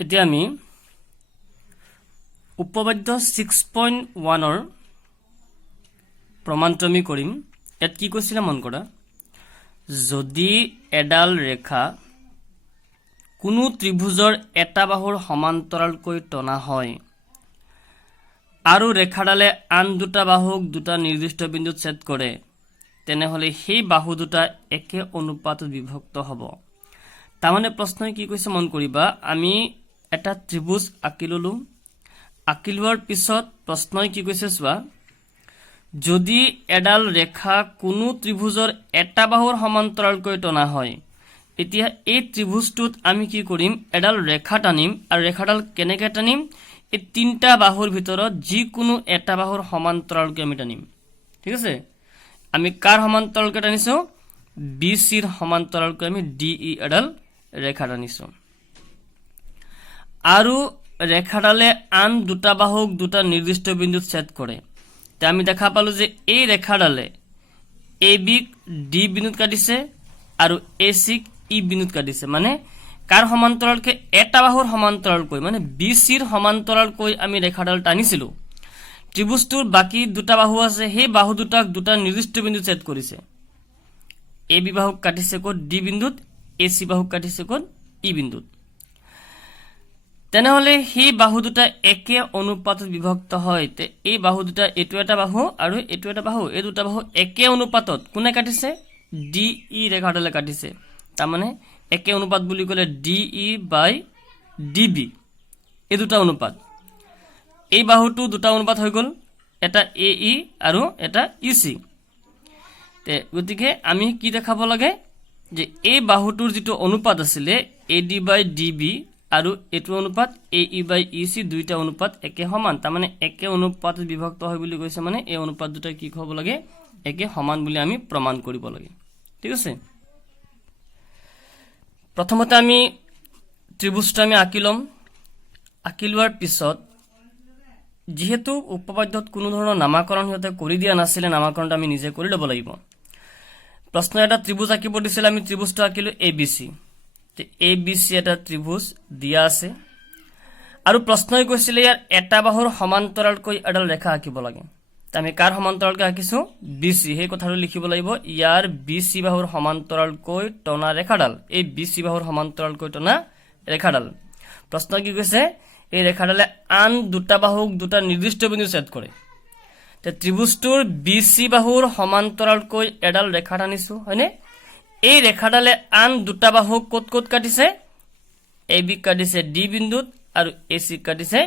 এতিয়া আমি উপপাদ্য 6.1 ৰ প্ৰমাণটো আমি কৰিম। ইয়াত কি কৈছিলে মন কৰা, যদি এডাল ৰেখা কোনো ত্ৰিভুজৰ এটা বাহুৰ সমান্তৰালকৈ টনা হয় আৰু ৰেখাডালে আন দুটা বাহুক দুটা নিৰ্দিষ্ট বিন্দুত ছেদ কৰে, তেনেহলে সেই বাহু দুটা একে অনুপাতত বিভক্ত হ'ব। তাৰমানে প্ৰশ্নই কি কৈছে মন কৰিবা, আমি এটা ত্ৰিভুজ আঁকি ললো। আঁকি লোৱাৰ পিছত প্ৰশ্নই কি কৈছে চোৱা, যদি এডাল ৰেখা কোনো ত্ৰিভুজৰ এটা বাহুৰ সমান্তৰালকৈ টনা হয়, এতিয়া এই ত্ৰিভুজটোত আমি কি কৰিম, এডাল ৰেখা টানিম। আৰু ৰেখাডাল কেনেকৈ টানিম, এই তিনিটা বাহুৰ ভিতৰত যিকোনো এটা বাহুৰ সমান্তৰালকৈ আমি টানিম। ঠিক আছে, আমি কাৰ সমান্তৰালকৈ টানিছো, বি চিৰ সমান্তৰালকৈ আমি ডি ই এডাল ৰেখা টানিছো। আৰু ৰেখাডালে আন দুটা বাহুক দুটা নিৰ্দিষ্ট বিন্দুত ছেদ কৰে। আমি দেখা পালো যে এই ৰেখাডালে এ বিক ডি বিন্দুত কাটিছে আৰু এ চিক ই বিন্দুত কাটিছে। মানে কাৰ সমান্তৰালকৈ, এটা বাহুৰ সমান্তৰালকৈ, মানে বি চিৰ সমান্তৰালকৈ আমি ৰেখাডাল টানিছিলো। ত্ৰিভুজটোৰ বাকী দুটা বাহু আছে, সেই বাহু দুটাক দুটা নিৰ্দিষ্ট বিন্দুত ছেদ কৰিছে। এ বি বাহুক কাটিছে ক'ত, ডি বিন্দুত, এ চি বাহুক কাটিছে ক'ত, ই বিন্দুত। তেনেহলে সেই বাহু দুটা একে অনুপাতত বিভক্ত হয়। এই বাহু দুটা, এইটো এটা বাহু আৰু এইটো এটা বাহু, এই দুটা বাহু একে অনুপাতত কোনে কাটিছে, ডি ই ৰেখাডালে কাটিছে। তাৰমানে একে অনুপাত বুলি ক'লে D E by D B, এই দুটা অনুপাত। এই বাহুটো দুটা অনুপাত হৈ গ'ল, এটা এ ই আৰু এটা ই চি। গতিকে আমি কি দেখাব লাগে, যে এই বাহুটোৰ যিটো অনুপাত আছিলে A D by D B আৰু এইটো অনুপাত এ ই বাই ই চি, দুইটা অনুপাত একে সমান। তাৰমানে একে অনুপাতত বিভক্ত হয় বুলি কৈছে, মানে এই অনুপাত দুটা কি হ'ব লাগে, একে সমান বুলি আমি প্ৰমাণ কৰিব লাগে। ঠিক আছে, প্ৰথমতে আমি ত্ৰিভুজটো আমি আঁকি ল'ম। আঁকি লোৱাৰ পিছত যিহেতু উপপাদ্যত কোনো ধৰণৰ নামাকৰণ সিহঁতে কৰি দিয়া নাছিলে, নামাকৰণটো আমি নিজে কৰি ল'ব লাগিব। প্ৰশ্ন এটা ত্ৰিভুজ আঁকিব দিছিলে, আমি ত্ৰিভুজটো আঁকিলো A B C. A B C এটা ত্ৰিভুজ দিয়া আছে আৰু প্ৰশ্নই কৈছিলে ইয়াৰ এটা বাহুৰ সমান্তৰালকৈ এডাল ৰেখা আঁকিব লাগে। আমি কাৰ সমান্তৰালকৈ আঁকিছো, বি চি, সেই কথাটো লিখিব লাগিব। ইয়াৰ বি চি বাহুৰ সমান্তৰালকৈ টনা ৰেখাডাল, এই বি চি বাহুৰ সমান্তৰালকৈ টনা ৰেখাডাল। প্ৰশ্ন কি কৈছে, এই ৰেখাডালে আন দুটা বাহুক দুটা নিৰ্দিষ্ট বিন্দু ছেদ কৰে। ত্ৰিভুজটোৰ বি চি বাহুৰ সমান্তৰালকৈ এডাল ৰেখা টানিছো, হয়নে? এই ৰেখাডালে আন দুটা বাহুক ক'ত ক'ত কাটিছে, এ বিক কাটিছে ডি বিন্দুত আৰু এ চিক কাটিছে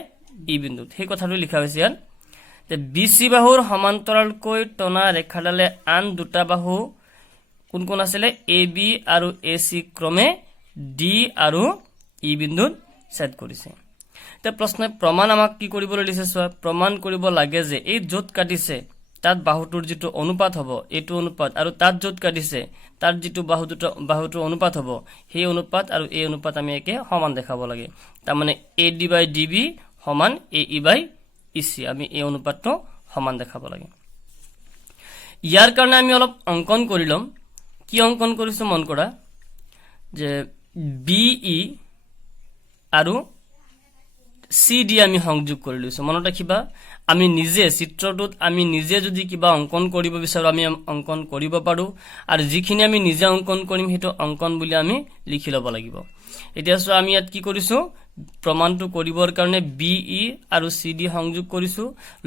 ই বিন্দুত, সেই কথাটো লিখা হৈছে ইয়াত। বি চি বাহুৰ সমান্তৰালকৈ টনা ৰেখাডালে আন দুটা বাহু কোন কোন আছিলে, এ বি আৰু এ চি ক্ৰমে ডি আৰু ই বিন্দুত ছেদ কৰিছে। প্ৰশ্নই প্ৰমাণ আমাক কি কৰিবলৈ দিছে চোৱা, প্ৰমাণ কৰিব লাগে যে এই য'ত কাটিছে তাত বাহুটোৰ যিটো অনুপাত হ'ব, এইটো অনুপাত, আৰু তাত য'ত কাটিছে তাত যিটো বাহুটোৰ অনুপাত হ'ব, সেই অনুপাত আৰু এই অনুপাত আমি একে সমান দেখাব লাগে। তাৰমানে A D by D B সমান A E by E C, আমি এই অনুপাতটো সমান দেখাব লাগে। ইয়াৰ কাৰণে আমি অলপ অংকন কৰি ল'ম। কি অংকন কৰিছো মন কৰা, যে বি ই আৰু চি ডি আমি সংযোগ কৰি লৈছো। মনত ৰাখিবা, আমি নিজে চিত্ৰটোত আমি নিজে যদি কিবা অংকন কৰিব বিচাৰো, আমি অংকন কৰিব পাৰো, আৰু যিখিনি আমি নিজে অংকন কৰিম সেইটো অংকন বুলি আমি লিখি ল'ব লাগিব। এতিয়া চোৱা, আমি ইয়াত কি কৰিছো, প্ৰমাণটো কৰিবৰ কাৰণে বি ই আৰু চি ডি সংযোগ কৰিছো,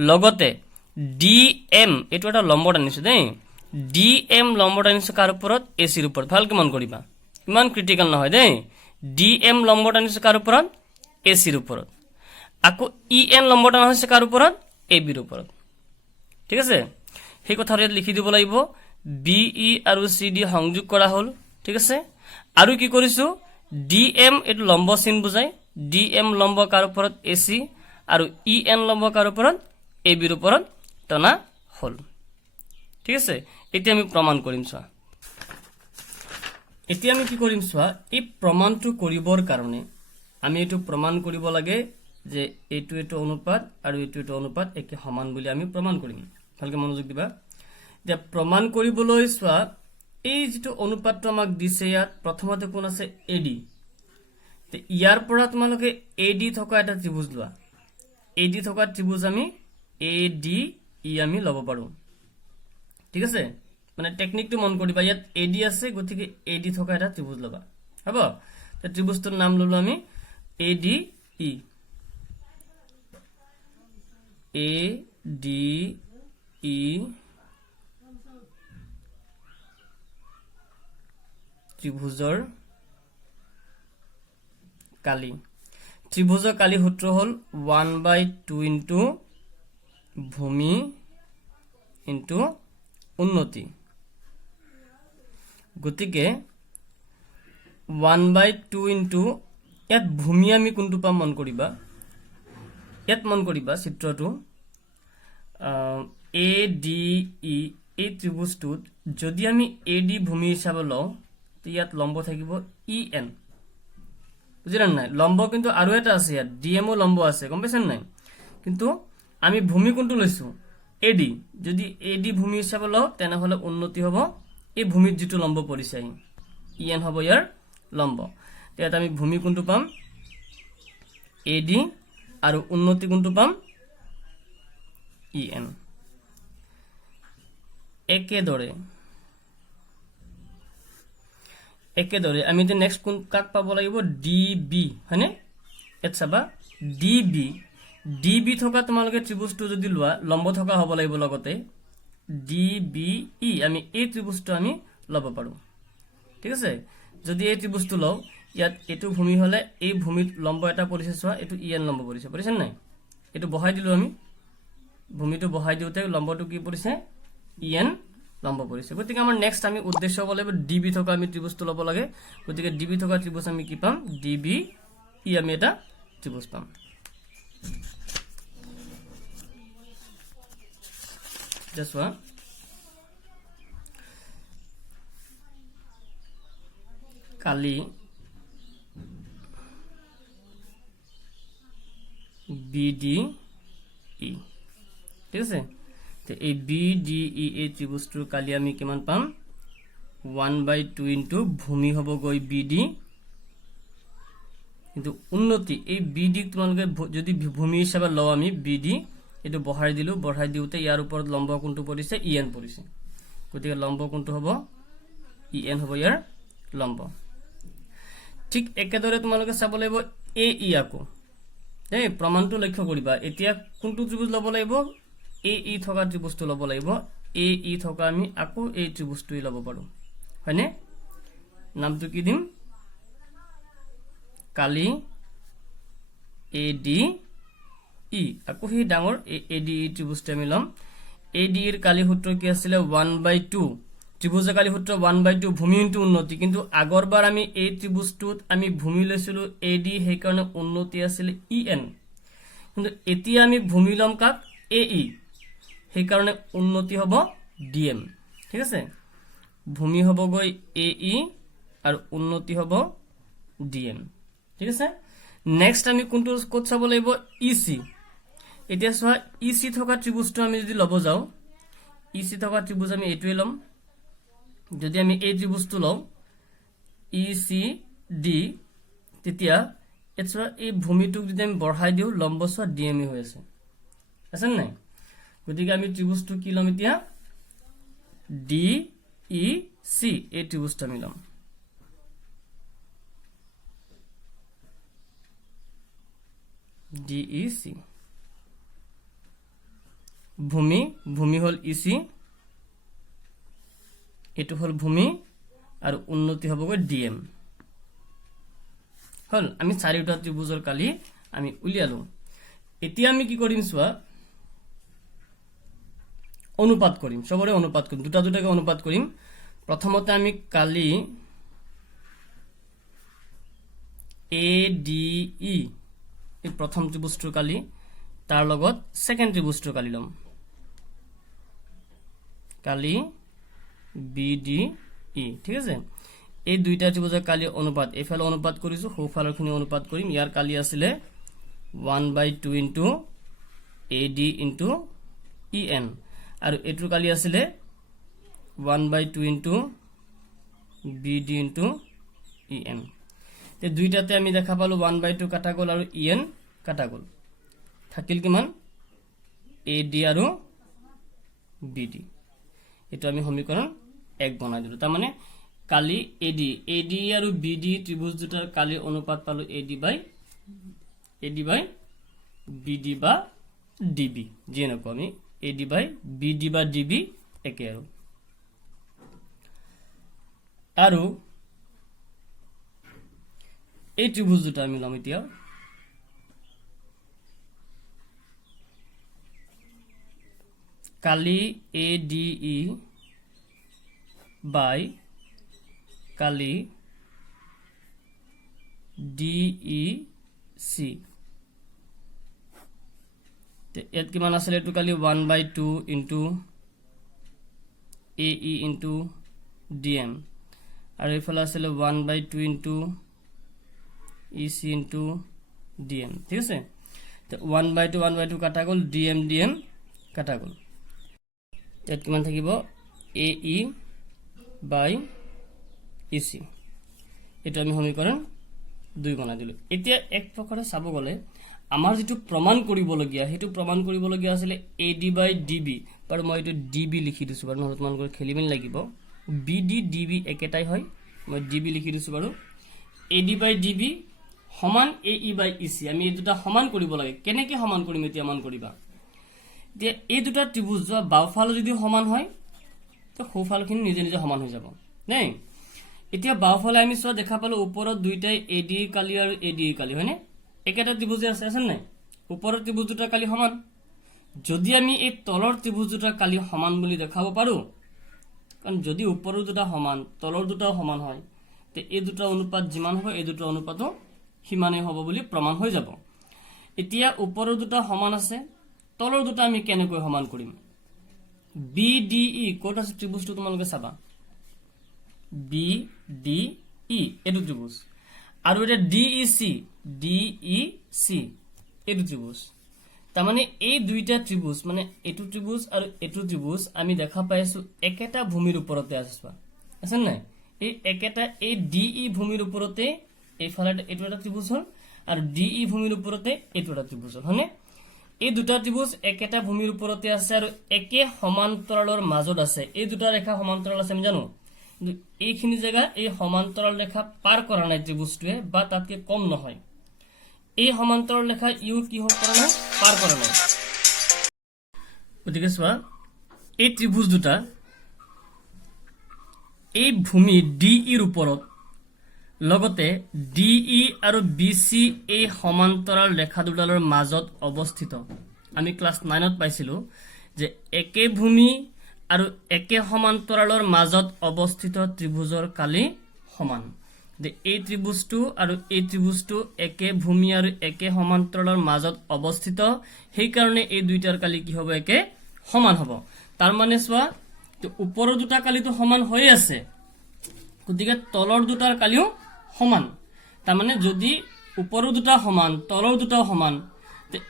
লগতে ডি এম, এইটো এটা লম্ব টানিছো দেই, ডি এম লম্ব টানিছো কাৰ ওপৰত, এ চিৰ ওপৰত। ভালকে মন কৰিবা, ইমান ক্ৰিটিকেল নহয় দেই। ডি এম লম্ব টানিছো কাৰ ওপৰত, এ চিৰ ওপৰত। আকৌ ই এন লম্ব টানা হৈছে কাৰ ওপৰত, এ বিৰ ওপৰত। ঠিক আছে, সেই কথাটো ইয়াত লিখি দিব লাগিব। বি ই আৰু চি ডি সংযোগ কৰা হ'ল। ঠিক আছে, আৰু কি কৰিছো, ডি এম এইটো লম্ব চিন বুজাই, ডি এম লম্ব কাৰ ওপৰত, এ চি, আৰু ই এন লম্ব কাৰ ওপৰত, এ বিৰ ওপৰত টনা হ'ল। ঠিক আছে, এতিয়া আমি প্ৰমাণ কৰিম চোৱা। এতিয়া আমি কি কৰিম চোৱা, এই প্ৰমাণটো কৰিবৰ কাৰণে আমি এইটো প্ৰমাণ কৰিব লাগে যে এইটো এইটো অনুপাত আৰু এইটো এইটো অনুপাত একে সমান বুলি আমি প্ৰমাণ কৰিম। ভালকে মনোযোগ দিবা। এতিয়া প্ৰমাণ কৰিবলৈ চোৱা, এই যেটো অনুপাতটো আমাক দিছে ইয়াত প্ৰথমতে কোন আছে এডি। তে ইয়াৰ পৰা তোমালোকে এডি থকা এটা ত্ৰিভুজ লোৱা এডি থকা ত্ৰিভুজ আমি এডি ই আমি ল'ব পাৰো ঠিক আছে মানে টেকনিকটো মন কৰিবা ইয়াত এডি আছে গতিকে এডি থকা এটা ত্ৰিভুজ লবা হ'ব তে ত্ৰিভুজটোৰ নাম ললো আমি এডি ই এডি ই ত্ৰিভুজৰ কালি ত্ৰিভুজৰ কালি সূত্ৰ হল 1/2 ইনটু ভূমি ইনটু উন্নতি গতিকে 1/2 ইনটু ইয়াত ভূমি আমি কোনটো পাম মন কৰিবা ইয়াত মন কৰিবা চিত্ৰটো এ ডি ই এই ত্ৰিভুজটোত যদি আমি এ ডি ভূমি হিচাপে লওঁ তো ইয়াত লম্ব থাকিব ই এন বুজিলা নাই লম্ব কিন্তু আৰু এটা আছে ইয়াত ডিএমও লম্ব আছে গম পাইছেন নাই কিন্তু আমি ভূমি কোনটো লৈছো এডি যদি এডি ভূমি হিচাপে লওঁ তেনেহলে উন্নতি হ'ব এই ভূমিত যেটো লম্ব পৰিছে ই এন হ'ব ইয়াৰ লম্ব ইয়াত আমি ভূমি কোনটো পাম এডি আৰু উন্নতি কোনটো পাম ই এন একেদৰে আমি তে নেক্সট কোন কাক পাব লাগিব ডিবি হয়নে এত চাবা ডিবি থকা তোমালোকে ত্ৰিভুজটো যদি লোৱা লম্ব থকা হ'ব লাগিব লগতে ডিবি ই আমি এই ত্ৰিভুজটো আমি লব পাৰো ঠিক আছে যদি এই ত্ৰিভুজটো লও ইয়াত এটো ভূমি হলে এই ভূমিত লম্ব এটা পৰিছে চোৱা এটো ই এন লম্ব পৰিছে পৰিছেন নাই এটো বহাই দিলো আমি ভূমিটো বহাই দিওতে লম্বটো কি পৰিছে ই এন লম্ব পৰিছে গতিকে আমাৰ নেক্সট আমি উদ্দেশ্য হ'ব লাগিব ডিবি থকা আমি ত্ৰিভুজটো লব লাগে গতিকে ডিবি থকা ত্ৰিভুজ আমি কি পাম ডিবি ই আমি এটা ত্ৰিভুজ পাম জসৱা কালি বিডি ই ঠিক আছে তে এই বিডি ই এই ত্ৰিভুজটোৰ কালি আমি কিমান পাম 1/2 ইনটু ভূমি হ'ব গৈ বিডি কিন্তু উন্নতি এই বিডি তোমালোকে যদি ভূমি হিচাপে লও আমি বিডি এটো বহাই দিলো বহাই দিওতে ইয়াৰ ওপৰত লম্ব কোনটো পৰিছে ই এন পৰিছে গতিকে লম্ব কোনটো হ'ব ই এন হ'ব ইয়াৰ লম্ব ঠিক একেদৰে তোমালোকে চাব লাগিব এ ই আকো এই প্ৰমাণটো লক্ষ্য কৰিবা এতিয়া কোনটো ত্ৰিভুজ লব লাগিব এ ই থকা ত্ৰিভুজটো লব লাগিব এ ই থকা আমি আকো এই ত্ৰিভুজটোই লব পাৰো হয়নে নামটো কি দিম কালি এ ডি ই আকো হি ডাঙৰ এ ডি ই ত্ৰিভুজটো আমি লম এ ডি এৰ কালি সূত্ৰ কি আছিল 1/2 ত্ৰিভুজৰ কালি সূত্ৰ 1/2 ভূমি ইনটু উন্নতি কিন্তু আগৰবাৰ আমি এই ত্ৰিভুজটোত আমি ভূমি লৈছিলো এ ডি সেই কাৰণে উন্নতি আছিল ই এন কিন্তু এতিয়া আমি ভূমি লম কাক এ ই সেই কাৰণে উন্নতি হ'ব ডিএম ঠিক আছে ভূমি হ'ব গৈ এ ই আৰু উন্নতি হ'ব ডিএম ঠিক আছে নেক্সট আমি কোনটো কোড চাব লাগিব ইসি এতিয়া চোৱা ইসি থকা ত্ৰিভুজটো আমি যদি লব যাও ইসি থকা ত্ৰিভুজ আমি এটোই লম যদি আমি এই ত্ৰিভুজটো লও ইসি ডি তেতিয়া এছৰা এই ভূমিটোক যদি আমি বঢ়াই দিও লম্ব চোৱা ডিএমই হৈ আছে আছে নাই গতিকে আমি ত্ৰিভুজটো কি লম এতিয়া ডি ই সি এই ত্ৰিভুজটো আমি লম ডি ই সি ভূমি হল ইসি এটো হল ভূমি আৰু উন্নতি হ'ব গৈ ডিএম হল আমি চাৰিটা ত্ৰিভুজৰ কালি আমি উলিয়ালো এতিয়া আমি কি কৰিম চোৱা অনুপাত কৰিম সবৰে অনুপাত কৰিম দুটা দুটাকে অনুপাত কৰিম প্ৰথমতে আমি কালি এ ডি ই এই প্ৰথম ত্ৰিভুজটোৰ কালি তাৰ লগত সেকেন্ড ত্ৰিভুজটোৰ কালি লম কালি বিডি ই ঠিক আছে এই দুইটা ত্ৰিভুজৰ কালি অনুপাত এফালে অনুপাত কৰিছো সোফালৰখিনি অনুপাত কৰিম ইয়াৰ কালি আছিল 1/2 into AD into E N আৰু এটোৰ কালি আছিল 1/2 into BD into E N তে দুইটাতে আমি দেখা পালো 1/2 কাটা গ'ল আৰু en কাটা গ'ল, থাকিল কিমান AD আৰু BD। এইটো আমি সমীকৰণ 1 বনাই দিলো। তাৰ মানে কালি AD আৰু BD ত্ৰিভুজ দুটাৰ কালি অনুপাত পালো AD বাই BD বা DB, যিয়ে নকওঁ আমি AD বাই BD বা DB একে আৰু এই ত্ৰিভুজ দুটা আমি ল'ম এতিয়া কালি ADE বাই কালি DEC। ইয়াত কিমান আছিলে এইটো কালি 1/2 ইনটু AE ইনটু DM আৰু এইফালে আছিলে 1/2 ইনটু EC ইনটু DM, ঠিক আছে। তো 1/2 কাটা গ'ল, DM কাটা গ'ল। ইয়াত কিমান থাকিব AE বাই EC। এইটো আমি সমীকৰণ 2 বনাই দিলো। এতিয়া এক প্ৰকাৰে চাব গ'লে আমাৰ যেটো প্ৰমাণ কৰিবলগীয়া হেতু প্ৰমাণ কৰিবলগীয়া আছিলে AD বাই DB, বাৰু মই এইটো DB লিখি দিছো, বাৰু নহলে তোমালোকৰ খেলিমেলি লাগিব। BD DB একেটাই হয়, মই DB লিখি দিছো বাৰু। AD বাই DB সমান AE বাই EC। আমি এই দুটা সমান কৰিব লাগে। কেনেকৈ সমান কৰিম এতিয়া মান কৰিবা। এতিয়া এই দুটা ত্ৰিভুজ বাওফাল যদি সমান হয় তো সোঁফালখিনি নিজে নিজে সমান হৈ যাব নাই। এতিয়া বাওফালে আমি চোৱা দেখা পালো ওপৰত দুইটাই AD কালি আৰু ADE কালি হয়নে, একেটা ত্ৰিভুজে আছে নাই। ওপৰৰ ত্ৰিভুজ দুটা কালি সমান, যদি আমি এই তলৰ ত্ৰিভুজ দুটা কালি সমান বুলি দেখাব পাৰো, কাৰণ যদি ওপৰৰ দুটা সমান তলৰ দুটাও সমান হয় তে এই দুটা অনুপাত যিমান হ'ব এই দুটা অনুপাতো সিমানেই হ'ব বুলি প্ৰমাণ হৈ যাব। এতিয়া ওপৰৰ দুটা সমান আছে, তলৰ দুটা আমি কেনেকৈ সমান কৰিম। BDE ক'ত আছে ত্ৰিভুজটো তোমালোকে চাবা, BDE এইটো ত্ৰিভুজ, আৰু এটা DEC এইটো ত্ৰিভুজ। তাৰমানে এই দুইটা ত্ৰিভুজ মানে এইটো ত্ৰিভুজ আৰু এইটো ত্ৰিভুজ আমি দেখা পাইছো একেটা ভূমিৰ ওপৰতে আছে নাই। এই একেটা এই DE ভূমিৰ ওপৰতে এইফালে এইটো এটা ত্ৰিভুজ হ'ল আৰু DE ভূমিৰ ওপৰতে এইটো এটা ত্ৰিভুজ হ'ল হয়নে। এই দুটা ত্ৰিভুজ একেটা ভূমিৰ ওপৰতে আছে আৰু একে সমান্তৰালৰ মাজত আছে। এই দুটা ৰেখা সমান্তৰাল আছে আমি জানো, কিন্তু এইখিনি জেগা এই সমান্তৰাল ৰেখা পাৰ কৰা নাই ত্ৰিভুজটোৱে, বা তাতকে কম নহয়। এই সমান্তৰাল ৰেখা ইউ কি কৰা নাই, পাৰ কৰা নাই। গতিকে চোৱা এই ত্ৰিভুজ দুটা এই ভূমি DEৰ ওপৰত লগতে DE আৰু BC এই সমান্তৰাল ৰেখা দুডালৰ মাজত অৱস্থিত। আমি ক্লাছ 9ত পাইছিলো যে একে ভূমি আৰু একে সমান্তৰালৰ মাজত অৱস্থিত ত্ৰিভুজৰ কালি সমান। এই ত্ৰিভুজটো আৰু এই ত্ৰিভুজটো একে ভূমি আৰু একে সমান্তৰালৰ মাজত অৱস্থিত, সেইকাৰণে এই দুইটাৰ কালি কি হ'ব, একে সমান হ'ব। তাৰ মানে চোৱা ওপৰৰ দুটা কালিটো সমান হৈ আছে, গতিকে তলৰ দুটাৰ কালিও সমান। তাৰমানে যদি ওপৰৰ দুটা সমান তলৰ দুটাও সমান,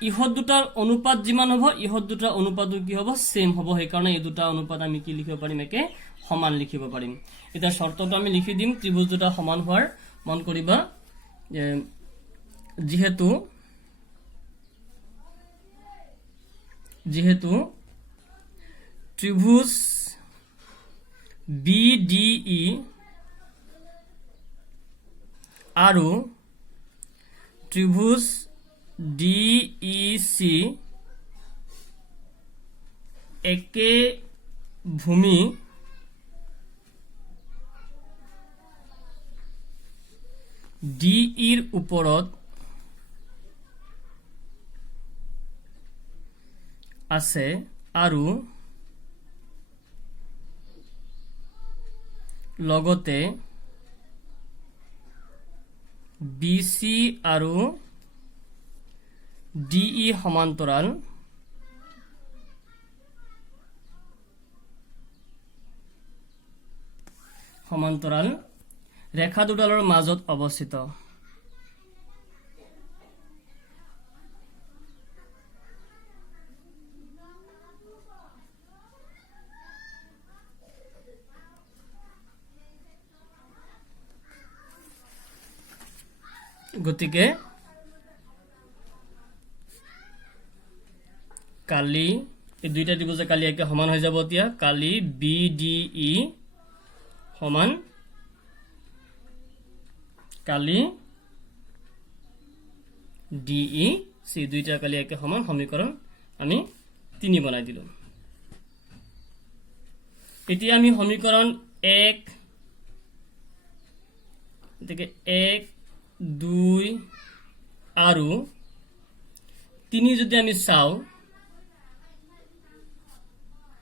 ইহত দুটাৰ অনুপাত যিমান হ'ব ইহত দুটাৰ অনুপাতো কি হ'ব, সেম হ'ব। সেইকাৰণে এই দুটা অনুপাত আমি কি লিখিব পাৰিম, একে সমান লিখিব পাৰিম। এতিয়া শৰ্তটো আমি লিখি দিম ত্ৰিভুজ দুটা সমান হোৱাৰ। মন কৰিবা যিহেতু ত্ৰিভুজ BDE আৰু ত্ৰিভুজ DEC একে ভূমি DEৰ ওপৰত আছে আৰু লগতে BC আৰু DE সমান্তৰাল ৰেখা দুডালৰ মাজত অৱস্থিত। গতিকে কালি এই দুইটা ত্ৰিভুজে কালি একে সমান হৈ যাব এতিয়া কালি BDE সমান কালি DEC দুইটা কালি একে সমান সমীকৰণ আমি 3 বনাই দিলো এতিয়া আমি সমীকৰণ 1 দেখে 1 2 আৰু 3 যদি আমি চাও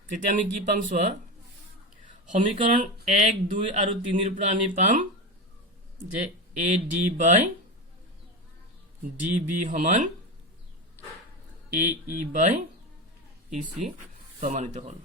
তেতিয়া আমি কি পাম সোয়া সমীকৰণ 1 2 আৰু 3 ৰ পৰা আমি পাম যে AD by DB সমান AE by EC প্ৰমাণিত হল